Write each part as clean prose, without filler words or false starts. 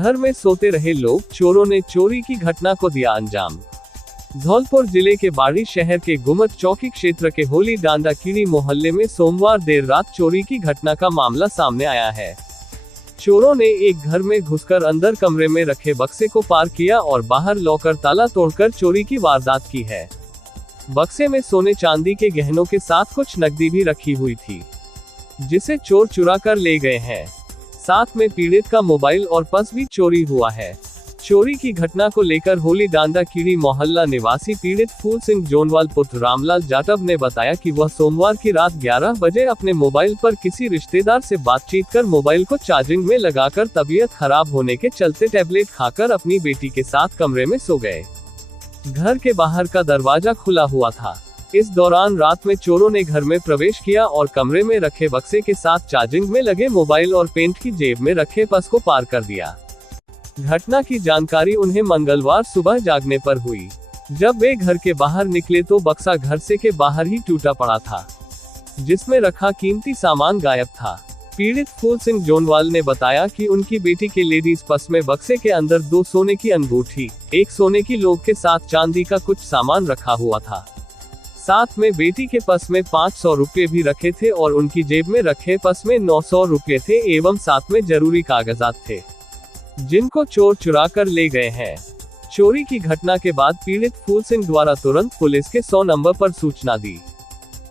घर में सोते रहे लोग, चोरों ने चोरी की घटना को दिया अंजाम। धौलपुर जिले के बाड़ी शहर के गुमत चौकी क्षेत्र के होली डांडा कीड़ी मोहल्ले में सोमवार देर रात चोरी की घटना का मामला सामने आया है। चोरों ने एक घर में घुसकर अंदर कमरे में रखे बक्से को पार किया और बाहर लॉकर ताला तोड़कर चोरी की वारदात की है। बक्से में सोने चांदी के गहनों के साथ कुछ नकदी भी रखी हुई थी, जिसे चोर चुरा कर ले गए हैं। साथ में पीड़ित का मोबाइल और पर्स भी चोरी हुआ है। चोरी की घटना को लेकर होली डांडा कीड़ी मोहल्ला निवासी पीड़ित फूल सिंह जोनवाल पुत्र रामलाल जाटव ने बताया कि वह सोमवार की रात 11 बजे अपने मोबाइल पर किसी रिश्तेदार से बातचीत कर मोबाइल को चार्जिंग में लगाकर तबीयत खराब होने के चलते टैबलेट खाकर अपनी बेटी के साथ कमरे में सो गए। घर के बाहर का दरवाजा खुला हुआ था। इस दौरान रात में चोरों ने घर में प्रवेश किया और कमरे में रखे बक्से के साथ चार्जिंग में लगे मोबाइल और पेंट की जेब में रखे पर्स को पार कर दिया। घटना की जानकारी उन्हें मंगलवार सुबह जागने पर हुई। जब वे घर के बाहर निकले तो बक्सा घर से के बाहर ही टूटा पड़ा था, जिसमें रखा कीमती सामान गायब था। पीड़ित फूल सिंह जोनवाल ने बताया कि उनकी बेटी के लेडीज पर्स में बक्से के अंदर 2 सोने की अंगूठी, 1 सोने की लोग के साथ चांदी का कुछ सामान रखा हुआ था। साथ में बेटी के पर्स में 500 रुपये भी रखे थे और उनकी जेब में रखे पर्स में 900 रुपये थे एवं साथ में जरूरी कागजात थे, जिनको चोर चुरा कर ले गए हैं। चोरी की घटना के बाद पीड़ित फूल सिंह द्वारा तुरंत पुलिस के 100 नंबर पर सूचना दी,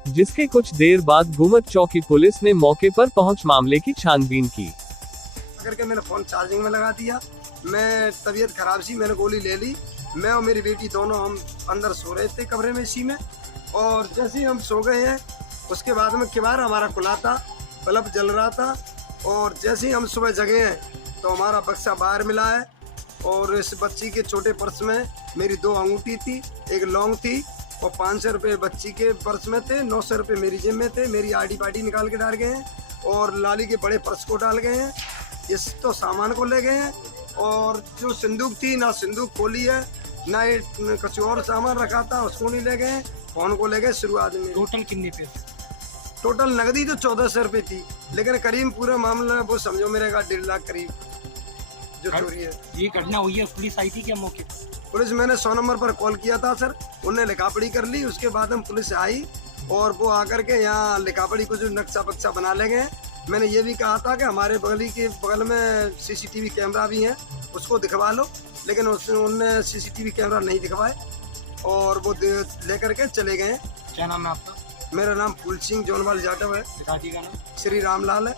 जिसके कुछ देर बाद गुमत चौकी पुलिस ने मौके पर पहुंच मामले की छानबीन की। करके मैंने फोन चार्जिंग में लगा दिया। मैं तबीयत खराब सी, मैंने गोली ले ली। मैं और मेरी बेटी दोनों हम अंदर सो रहे थे कमरे में इसी में, और जैसे ही हम सो गए हैं उसके बाद में किवाड़ हमारा खुला था, बल्ब जल रहा था, और जैसे ही हम सुबह जगे हैं तो हमारा बक्सा बाहर मिला है और इस बच्ची के छोटे पर्स में मेरी 2 अंगूठी थी, 1 लौंग थी और 500 रुपये बच्ची के पर्स में थे, 900 रुपये मेरी जेब में थे। मेरी आईडी पार्टी निकाल के डाल गए हैं और लाली के बड़े पर्स को डाल गए हैं। इस तो सामान को ले गए हैं, और जो सिंदूक थी ना सिंदूक खोली है, ना कुछ और सामान रखा था उसको नहीं ले गए। फोन को ले गए शुरुआत में। टोटल कितने पैसे? टोटल नगदी तो 1400 रुपये थी, लेकिन करीब पूरा मामला वो समझो मेरे का 1.5 लाख करीब जो चोरी है। ये घटना हुई है, पुलिस आई थी क्या मौके पर? पुलिस मैंने 100 नंबर पर कॉल किया था सर, उन्होंने लिखापड़ी कर ली। उसके बाद हम पुलिस आई और वो आकर के यहाँ लिखापड़ी कुछ नक्शा बक्सा बना ले गए। मैंने ये भी कहा था कि हमारे बगल में सीसीटीवी कैमरा भी है, उसको दिखवा लो, लेकिन उन्होंने सीसीटीवी कैमरा नहीं दिखवाए और वो लेकर के चले गए। क्या नाम है आपका? मेरा नाम फूल सिंह जोनवाल जाटव है। पिताजी का नाम? श्री रामलाल है।